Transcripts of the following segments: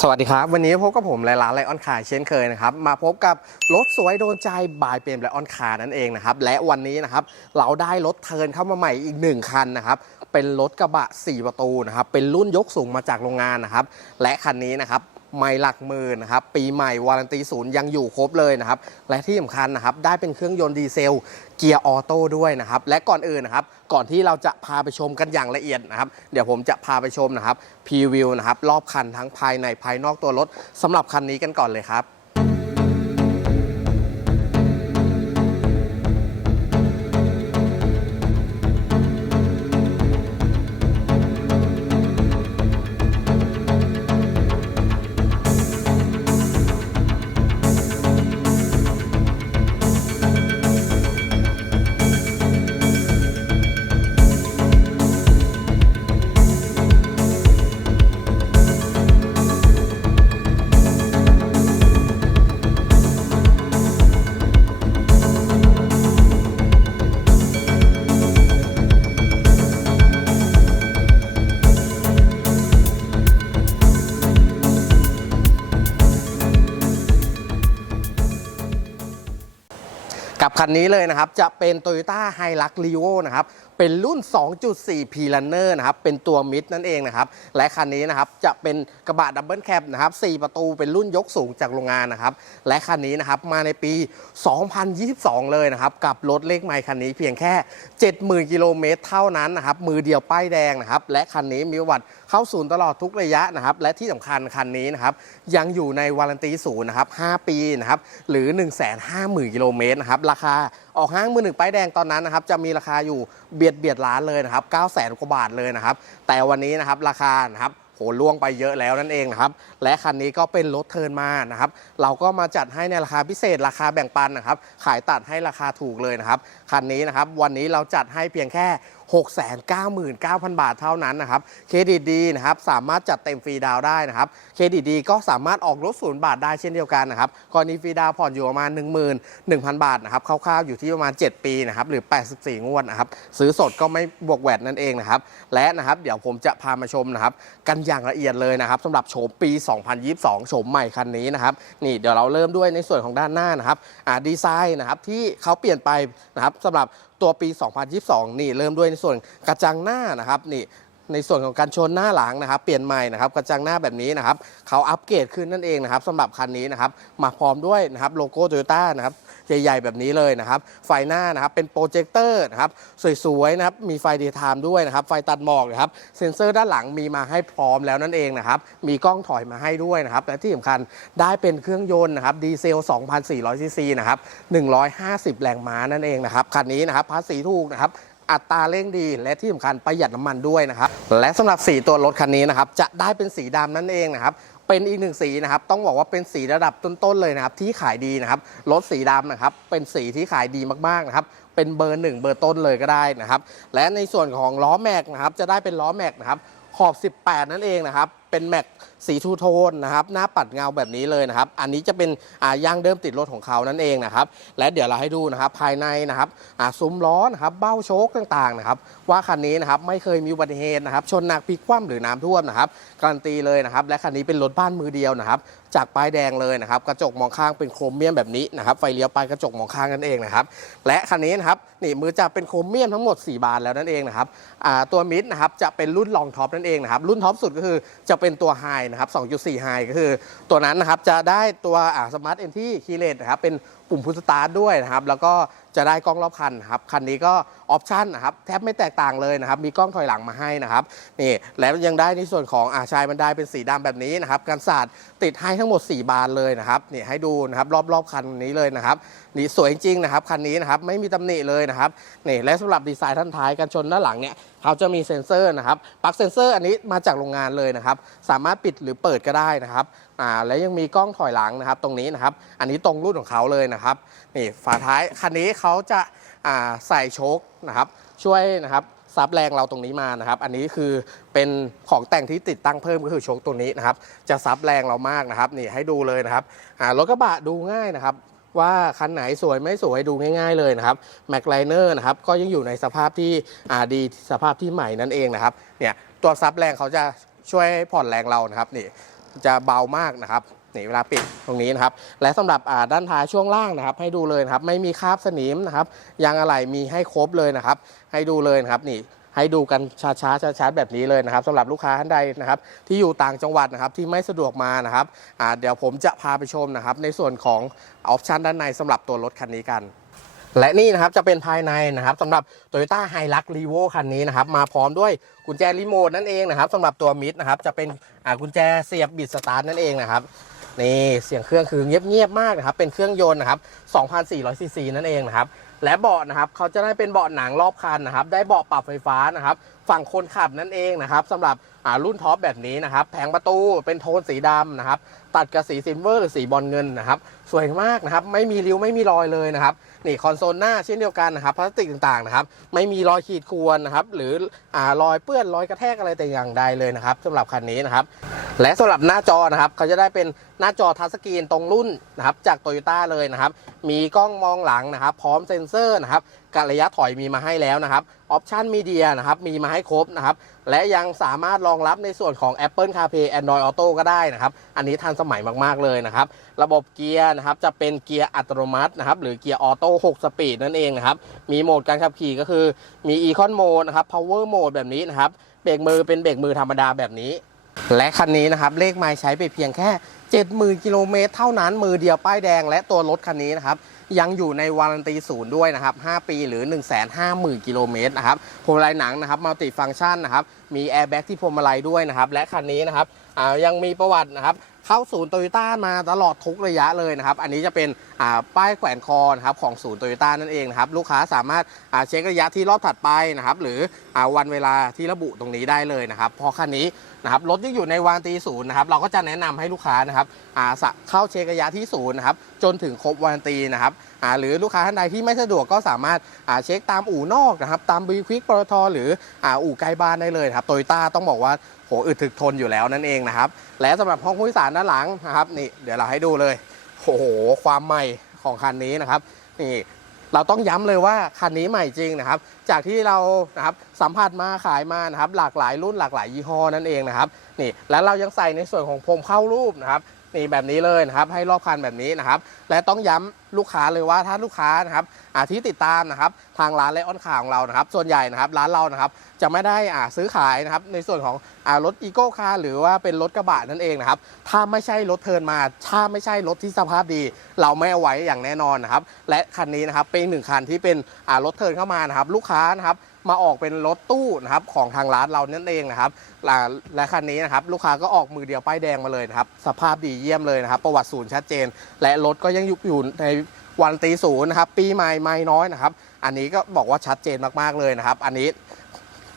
สวัสดีครับ วันนี้พบกับผมไลลาไลออนคาร์เช่นเคยนะครับมาพบกับรถสวยโดนใจบายเปียมไลออนคาร์นั่นเองนะครับและวันนี้นะครับเราได้รถเทินเข้ามาใหม่อีกหนึ่งคันนะครับเป็นรถกระบะ 4 ประตูนะครับเป็นรุ่นยกสูงมาจากโรงงานนะครับและคันนี้นะครับ ไม่หลักหมื่นนะครับ ปีใหม่วารันตีศูนย์ยังอยู่ครบเลยนะครับ และที่สำคัญนะครับ ได้เป็นเครื่องยนต์ดีเซล เกียร์ออโต้ด้วยนะครับ และก่อนอื่นนะครับ ก่อนที่เราจะพาไปชมกันอย่างละเอียดนะครับ เดี๋ยวผมจะพาไปชมนะครับพรีวิวนะครับ รอบคันทั้งภายในภายนอกตัวรถสำหรับคันนี้กันก่อนเลยครับ คันนี้เลยนะครับ จะเป็น Toyota Hilux r e v o นะครับ เป็นรุ่น 2.4 p r u n n e r นะครับ เป็นตัวมิดนั่นเองนะครับ และคันนี้นะครับจะเป็นกระบะดับเบิลแคปนะครับ4ประตูเป็นรุ่นยกสูงจากโรงงานนะครับ และคันนี้นะครับมาในปี 2022 เลยนะครับ กับรถเลขไมค์คันนี้เพียงแค่ 70,000 กิโลเมตรเท่านั้นนะครับ มือเดียวป้ายแดงนะครับ และคันนี้มีประวัติเข้าศูนย์ตลอดทุกระยะนะครับ และที่สำคัญคันนี้นะครับยังอยู่ในวารันตีศูนย์นะครับ 5 ปีนะครับ หรือ 150,000 กิโลเมตรนะครับ ราคาออกห้างมือหนึ่งป้ายแดงตอนนั้นนะครับ จะมีราคาอยู่เบียดเบียดล้านเลยนะครับ9 0 0 0 0กว่าบาทเลยนะครับ แต่วันนี้นะครับราคานะครับโหล่วงไปเยอะแล้วนั่นเองนะครับ และคันนี้ก็เป็นรถเทิร์นมานะครับ เราก็มาจัดให้ในราคาพิเศษราคาแบ่งปันนะครับ ขายตัดให้ราคาถูกเลยนะครับ คันนี้นะครับ วันนี้เราจัดให้เพียงแค่ 699,000 บาทเท่านั้นนะครับ เครดิตดีนะครับ สามารถจัดเต็มฟรีดาวได้นะครับ เครดิตดีก็สามารถออกรถศูนย์บาทได้เช่นเดียวกันนะครับกรณีฟรีดาวผ่อนอยู่ประมาณ 11,000 บาทนะครับ คร่าวๆอยู่ที่ประมาณ 7 ปีนะครับ หรือ 84 งวดนะครับ ซื้อสดก็ไม่บวกแวดนั่นเองนะครับ และนะครับ เดี๋ยวผมจะพามาชมนะครับ กันอย่างละเอียดเลยนะครับสำหรับโฉมปี 2022 โฉมใหม่คันนี้นะครับ นี่เดี๋ยวเราเริ่มด้วยในส่วนของด้านหน้านะครับดีไซน์นะครับที่เขาเปลี่ยนไปนะครับสำหรับตัวปี 2022 นี่เริ่มด้วยในส่วนกระจังหน้านะครับนี่ในส่วนของการชนหน้าหลังนะครับ เปลี่ยนใหม่นะครับกระจังหน้าแบบนี้นะครับเขาอัปเกรดขึ้นนั่นเองนะครับสำหรับคันนี้นะครับมาพร้อมด้วยนะครับโลโก้โตโยต้านะครับใหญ่ๆแบบนี้เลยนะครับ ไฟหน้านะครับเป็นโปรเจคเตอร์นะครับสวยๆนะครับมีไฟดย์ไทม์ด้วยนะครับ ไฟตัดหมอกนะครับเซ็นเซอร์ด้านหลังมีมาให้พร้อมแล้วนั่นเองนะครับมีกล้องถอยมาให้ด้วยนะครับและที่สำคัญได้เป็นเครื่องยนต์นะครับดีเซล 2,400ซีซีนะครับ150 แรงม้านั่นเองนะครับคันนี้นะครับภาษีถูกนะครับ อัตราเร่งดี และที่สำคัญประหยัดน้ำมันด้วยนะครับ และสำหรับสีตัวรถคันนี้นะครับจะได้เป็นสีดำนั่นเองนะครับเป็นอีกหนึ่งสีนะครับต้องบอกว่าเป็นสีระดับต้นๆเลยนะครับที่ขายดีนะครับรถสีดำนะครับเป็นสีที่ขายดีมากๆนะครับเป็นเบอร์หนึ่งเบอร์ต้นเลยก็ได้นะครับและในส่วนของล้อแม็กนะครับจะได้เป็นล้อแม็กนะครับขอบ 18 นั่นเองนะครับ เป็นแม็กสีทูโทนนะครับหน้าปัดเงาแบบนี้เลยนะครับ อันนี้จะเป็นย่างเดิมติดรถของเขานั่นเองนะครับ และเดี๋ยวเราให้ดูนะครับภายในนะครับซุ้มล้อนะครับเบ้าโชคต่างๆนะครับ ว่าคันนี้นะครับไม่เคยมีอุบัติเหตุนะครับ ชนหนักพลิกคว่ำหรือน้ำท่วมนะครับการันตีเลยนะครับ และคันนี้เป็นรถบ้านมือเดียวนะครับ จากป้ายแดงเลยนะครับกระจกมองข้างเป็นโครเมียมแบบนี้นะครับไฟเลี้ยวไปกระจกมองข้างนั่นเองนะครับและคันนี้นะครับนี่มือจับเป็นโครเมียมทั้งหมด 4 บานแล้วนั่นเองนะครับตัวมิดนะครับจะเป็นรุ่นลองท็อปนั่นเองนะครับรุ่นท็อปสุดก็คือจะเป็นตัวไฮนะครับ2.4ไฮก็คือ ตัวนั้นนะครับจะได้ตัวอ่าสมาร์ทเอนที่คีเลตนะครับเป็นปุ่มพุทสตาร์ทด้วยนะครับแล้วก็จะได้กล้องรอบคันครับคันนี้ก็ออปชันนะครับแทบไม่แตกต่างเลยนะครับมีกล้องถอยหลังมาให้นะครับนี่แล้วยังได้ในส่วนของอาชายบันไดเป็นสีดำแบบนี้นะครับกันศาสตร์ติดให้ทั้งหมด 4 บานเลยนะครับนี่ให้ดูนะครับรอบรอบคันนี้เลยนะครับ นี่สวยจริงนะครับ คันนี้นะครับไม่มีตำหนิเลยนะครับนี่และสำหรับดีไซน์ท่านท้ายกันชนด้านหลังเนี่ยเขาจะมีเซ็นเซอร์นะครับปลั๊กเซ็นเซอร์อันนี้มาจากโรงงานเลยนะครับ สามารถปิดหรือเปิดก็ได้นะครับอ่าและยังมีกล้องถอยหลังนะครับ ตรงนี้นะครับ อันนี้ตรงรุ่นของเขาเลยนะครับนี่ฝาท้ายคันนี้เขาจะอ่าใส่โชคนะครับ ช่วยนะครับซับแรงเราตรงนี้มานะครับ อันนี้คือเป็นของแต่งที่ติดตั้งเพิ่มก็คือโชคตัวนี้นะครับ จะซับแรงเรามากนะครับ นี่ให้ดูเลยนะครับอ่ารถกระบะดูง่ายนะครับ ว่าคันไหนสวยไม่สวยดูง่ายๆเลยนะครับแม็กไลเนอร์นะครับก็ยังอยู่ในสภาพที่ดีสภาพที่ใหม่นั่นเองนะครับเนี่ยตัวซับแรงเขาจะช่วยผ่อนแรงเรานะครับนี่จะเบามากนะครับนี่เวลาปิดตรงนี้นะครับ และสำหรับด้านท้ายช่วงล่างนะครับ ให้ดูเลยนะครับ ไม่มีคราบสนิมนะครับยางอะไหล่มีให้ครบเลยนะครับ ให้ดูเลยนะครับนี่ ให้ดูกันช้าๆชัดๆแบบนี้เลยนะครับสำหรับลูกค้าท่านใดนะครับที่อยู่ต่างจังหวัดนะครับที่ไม่สะดวกมานะครับเดี๋ยวผมจะพาไปชมนะครับในส่วนของออปชันด้านในสำหรับตัวรถคันนี้กันและนี่นะครับจะเป็นภายในนะครับสำหรับ Toyota h i l u x r e v o คันนี้นะครับมาพร้อมด้วยกุญแจรีโมทนั่นเองนะครับสำหรับตัวมิดนะครับจะเป็นกุญแจเสียบบิดสตาร์ทนั่นเองนะครับนี่เสียงเครื่องคือเงียบๆมากนะครับเป็นเครื่องยนต์นะครับ 2,400ซีซีนั่นเองนะครับ และเบาะนะครับเขาจะได้เป็นเบาะหนังรอบคันนะครับ ได้เบาะปรับไฟฟ้านะครับฝั่งคนขับนั่นเองนะครับสำหรับรุ่นท็อปแบบนี้นะครับแผงประตูเป็นโทนสีดำนะครับตัดกับสีซิลเวอร์หรือสีบอลเงินนะครับสวยมากนะครับไม่มีริ้วไม่มีรอยเลยนะครับนี่คอนโซลหน้าเช่นเดียวกันนะครับพลาสติกต่างๆนะครับไม่มีรอยขีดข่วนนะครับหรืออรอยเปื้อนรอยกระแทกอะไรแต่อย่างใดเลยนะครับสำหรับคันนี้นะครับและสำหรับหน้าจอนะครับเขาจะได้เป็นหน้าจอทัชสกรีนตรงรุ่นนะครับจากโตโยต้าเลยนะครับมีกล้องมองหลังนะครับพร้อมเซ็นเซอร์นะครับ การระยะถอยมีมาให้แล้วนะครับออปชันมีเดียนะครับมีมาให้ครบนะครับและยังสามารถรองรับในส่วนของ Apple CarPlay Android Auto ก็ได้นะครับอันนี้ทันสมัยมากๆเลยนะครับระบบเกียร์นะครับจะเป็นเกียร์อัตโนมัตินะครับหรือเกียร์ออโต้6สปีดนั่นเองนะครับมีโหมดการขับขี่ก็คือมี Econ Mode นะครับ Power Mode แบบนี้นะครับเบรกมือเป็นเบรกมือธรรมดาแบบนี้ และคันนี้นะครับเลขไมล์ใช้ไปเพียงแค่ 70,000กิโลเมตรเท่านั้นมือเดียวป้ายแดง และตัวรถคันนี้นะครับ ยังอยู่ในวารันตีศูนย์ด้วยนะครับ 5 ปีหรือ 150,000 กิโลเมตรนะครับพวงมาลัยหนังนะครับมัลติฟังก์ชันนะครับ มีแอร์แบ็กที่พวงมาลัยด้วยนะครับ และคันนี้นะครับยังมีประวัตินะครับเข้าศูนย์โตโยต้ามาตลอดทุกระยะเลยนะครับ อันนี้จะเป็นป้ายแขวนคอนะครับของศูนย์โตโยต้านั่นเองนะครับ ลูกค้าสามารถเช็คระยะที่รอบถัดไปนะครับ หรืออวันเวลาที่ระบุตรงนี้ได้เลยนะครับ พอคันนี้นะครับรถยังอยู่ในวารันตีศูนย์นะครับ เราก็จะแนะนำให้ลูกค้านะครับเข้าเช็คระยะที่ศูนย์นะครับ จนถึงครบวันตีนะครับหรือลูกค้าท่านใดที่ไม่สะดวกก็สามารถเช็คตามอู่นอกนะครับ ตามบีควิกปตทหรืออ่าอู่ใกลบ้านได้เลยครับโตโยต้าต้องบอกว่าโหอึดถึกทนอยู่แล้วนั่นเองนะครับ และสำหรับห้องผู้โดยสารด้านหลังนะครับนี่เดี๋ยวเราให้ดูเลยโอ้โหความใหม่ของคันนี้นะครับนี่เราต้องย้ำเลยว่าคันนี้ใหม่จริงนะครับ จากที่เรานะครับสัมผัสมาขายมานะครับหลากหลายรุ่นหลากหลายยี่ห้อนั่นเองนะครับนี่แล้วเรายังใส่ในส่วนของพรมเข้ารูปนะครับ นี่แบบนี้เลยนะครับ ให้รอบคันแบบนี้นะครับ และต้องย้ำลูกค้าเลยว่าถ้าลูกค้านะครับอาที่ติดตามนะครับ ทางร้านแลออนข่าวของเรานะครับ ส่วนใหญ่นะครับร้านเรานะครับ จะไม่ได้อ่าซื้อขายนะครับ ในส่วนของอ่ารถอีโก้คาร์หรือว่าเป็นรถกระบะนั่นเองนะครับ ถ้าไม่ใช่รถเทินมา ถ้าไม่ใช่รถที่สภาพดี เราไม่เอาไว้อย่างแน่นอนนะครับ และคันนี้นะครับเป็นหนึ่งคันที่เป็นอ่ารถเทินเข้ามานะครับ ลูกค้านะครับ มาออกเป็นรถตู้นะครับของทางร้านเรานั่นเองนะครับและคันนี้นะครับลูกค้าก็ออกมือเดียวป้ายแดงมาเลยนะครับสภาพดีเยี่ยมเลยนะครับ ประวัติศูนย์ชัดเจน และรถก็ยังอยู่ในวันตีศูนย์นะครับปีใหม่ไม่น้อยนะครับ อันนี้ก็บอกว่าชัดเจนมากๆเลยนะครับ อันนี้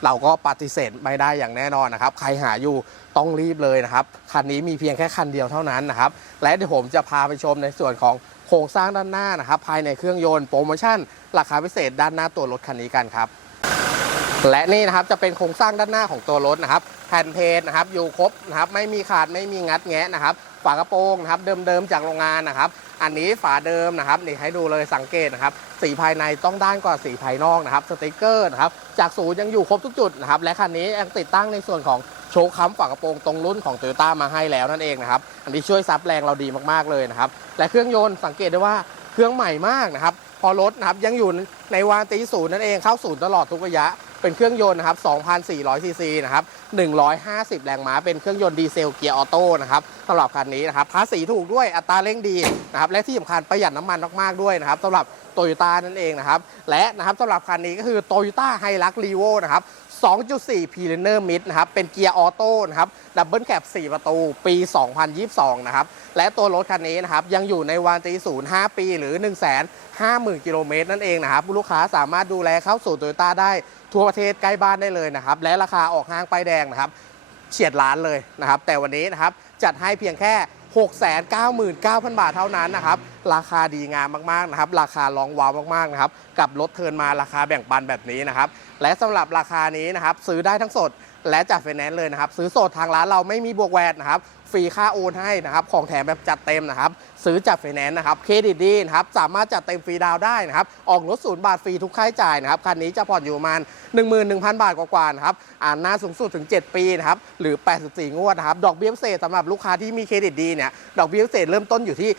เราก็ปฏิเสธไม่ได้อย่างแน่นอนนะครับ ใครหาอยู่ต้องรีบเลยนะครับ คันนี้มีเพียงแค่คันเดียวเท่านั้นนะครับ และเดี๋ยวผมจะพาไปชมในส่วนของโครงสร้างด้านหน้านะครับ ภายในเครื่องยนต์โปรโมชั่น ราคาพิเศษด้านหน้าตัวรถคันนี้กันครับ และนี่นะครับจะเป็นโครงสร้างด้านหน้าของตัวรถนะครับแผ่นเพจนะครับอยู่ครบนะครับไม่มีขาดไม่มีงัดแงะนะครับฝากระโปรงนะครับเดิมๆจากโรงงานนะครับ อันนี้ฝาเดิมนะครับนี่ให้ดูเลยสังเกตนะครับสีภายในต้องด้านกว่าสีภายนอกนะครับสติกเกอร์นะครับจากศูนย์ยังอยู่ครบทุกจุดนะครับและคันนี้ยังติดตั้งในส่วนของโชว์ค้ำฝากระโปรงตรงรุ่นของโตโยต้ามาให้แล้วนั่นเองนะครับอันนี้ช่วยซับแรงเราดีมากๆเลยนะครับและเครื่องยนต์สังเกตได้ว่าเครื่องใหม่มากนะครับพอรถนะครับยังอยู่ในวารันตีศูนย์นั่นเองเข้าศูนย์ตลอดทุกระยะ เป็นเครื่องยนต์นะครับ 2,400 ซีซีนะครับ 150 แรงม้า เป็นเครื่องยนต์ดีเซลเกียร์ออโต้นะครับสำหรับคันนี้นะครับ ภาษีถูกด้วย อัตราเร่งดีนะครับ และที่สำคัญประหยัดน้ำมันมากๆด้วยนะครับสำหรับโตโยต้านั่นเองนะครับ และนะครับสำหรับคันนี้ก็คือโตโยต้าไฮรักรีโวนะครับ 2.4 p l a n e r Mid นะครับ เป็นเกียร์ออโต้นะครับ ดับเบิลแคป 4 ประตู ปี 2022 นะครับ และตัวรถคันนี้นะครับ ยังอยู่ในวารันตีศูนย์5ปีหรือ 1 5 0 0 0 0 กิโลเมตรนั่นเองนะครับ ลูกค้าสามารถดูแลเข้าสู่โตโยต้าได้ทั่วประเทศใกล้บ้านได้เลยนะครับ และราคาออกห้างป้ายแดงนะครับ เฉียดล้านเลยนะครับ แต่วันนี้นะครับ จัดให้เพียงแค่ 699,000 บาทเท่านั้นนะครับ ราคาดีงามมากๆนะครับ ราคาลองว้าวมากๆนะครับ กับรถเทินมาราคาแบ่งปันแบบนี้นะครับ และสำหรับราคานี้นะครับ ซื้อได้ทั้งสดและจัดไฟแนนซ์เลยนะครับ ซื้อสดทางร้านเราไม่มีบวกแวดนะครับ รีค่าโอนให้นะครับของแถมแบบจัดเต็มนะครับซื้อจัดไฟแนนซ์นะครับเครดิตดีนะครับสามารถจัดเต็มฟรีดาวได้นะครับออกรถศูนย์บาทฟรีทุกค่าใช้จ่ายนะครับคันนี้จะผ่อนอยู่ประมาณ 11,000 บาทกว่าๆนะครับอ่านหน้าสูงสุดถึง 7 ปีนะครับหรือ 84 งวดนะครับดอกเบี้ยพิเศษสำหรับลูกค้าที่มีเครดิตดีเนี่ยดอกเบี้ยพิเศษเริ่มต้นอยู่ที่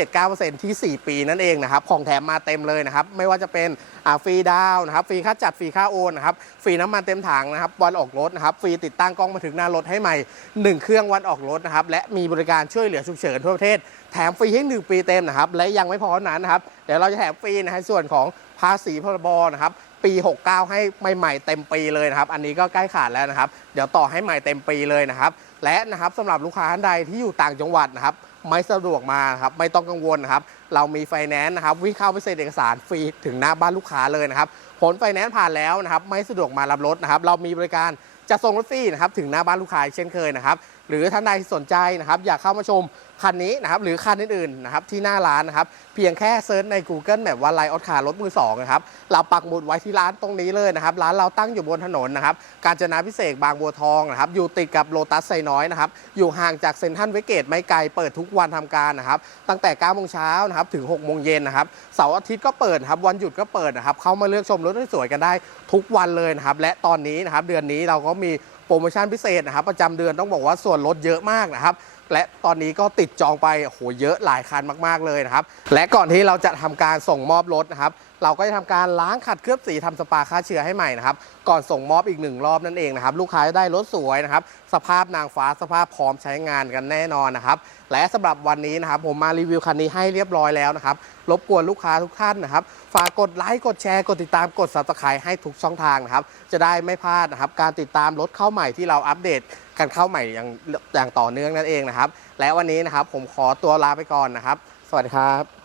2.79%ที่ 4 ปีนั่นเองนะครับของแถมมาเต็มเลยนะครับไม่ว่าจะเป็นอ่าฟรีดาวน์นะครับฟรีค่าจัดฟรีค่าโอนนะครับฟรีน้ำมันเต็มถังนะครับวันออกรถนะครับฟรีติดตั้งกล้องบันทึกหน้ารถให้ใหม่ 1 เครื่องวันออกรถนะครับและมีบริการช่วยเหลือฉุกเฉินทั่วประเทศ แถมฟรีให้1ปีเต็มนะครับและยังไม่พอนั้นนะครับเดี๋ยวเราจะแถมฟรีนะฮะส่วนของภาษีพรบนะครับปี 69 ให้ใหม่ๆเต็มปีเลยนะครับ อันนี้ก็ใกล้ขาดแล้วนะครับ เดี๋ยวต่อให้ใหม่เต็มปีเลยนะครับ และนะครับสำหรับลูกค้าท่านใดที่อยู่ต่างจังหวัดนะครับ ไม่สะดวกมาครับไม่ต้องกังวลนะครับ เรามีไฟแนนซ์นะครับ วิ่งเข้าไปเซ็นเอกสารฟรีถึงหน้าบ้านลูกค้าเลยนะครับ ผลไฟแนนซ์ผ่านแล้วนะครับ ไม่สะดวกมารับรถนะครับ เรามีบริการจะส่งรถฟรีนะครับถึงหน้าบ้านลูกค้าเช่นเคยนะครับ หรือท่านใดสนใจนะครับอยากเข้ามาชมคันนี้นะครับหรือคันอื่นๆนะครับที่หน้าร้านนะครับเพียงแค่เซิร์ชใน Google แบบว่าไลออดคารถมือสองนะครับเราปักหมุดไว้ที่ร้านตรงนี้เลยนะครับร้านเราตั้งอยู่บนถนนนะครับกาญจนาพิเศษบางบัวทองนะครับอยู่ติดกับโลตัสไซน้อยนะครับอยู่ห่างจากเซ็นทรัลเวเกตไม่ไกลเปิดทุกวันทำการนะครับตั้งแต่9โมงเช้านะครับถึง6โมงเย็นนะครับเสาร์อาทิตย์ก็เปิดครับวันหยุดก็เปิดนะครับเข้ามาเลือกชมรถสวยๆกันได้ทุกวันเลยนะครับและตอนนี้นะครับเดือนนี้เราก็มี โปรโมชั่นพิเศษนะครับประจำเดือนต้องบอกว่าส่วนลดเยอะมากนะครับ และตอนนี้ก็ติดจองไปโอ้โหเยอะหลายคันมากๆเลยนะครับ และก่อนที่เราจะทำการส่งมอบรถนะครับเราก็จะทำการล้างขัดเคลือบสีทำสปาฆ่าเชื้อให้ใหม่นะครับ ก่อนส่งมอบอีกหนึ่งรอบนั่นเองนะครับ ลูกค้าจะได้รถสวยนะครับ สภาพนางฟ้าสภาพพร้อมใช้งานกันแน่นอนนะครับ และสำหรับวันนี้นะครับ ผมมารีวิวคันนี้ให้เรียบร้อยแล้วนะครับ รบกวนลูกค้าทุกท่านนะครับ ฝากกดไลค์กดแชร์กดติดตามกด subscribe ให้ทุกช่องทางนะครับ จะได้ไม่พลาดนะครับ การติดตามรถเข้าใหม่ที่เราอัปเดตกันเข้าใหม่อย่างอย่างต่อเนื่องนั่นเองนะครับ และวันนี้นะครับผมขอตัวลาไปก่อนนะครับ สวัสดีครับ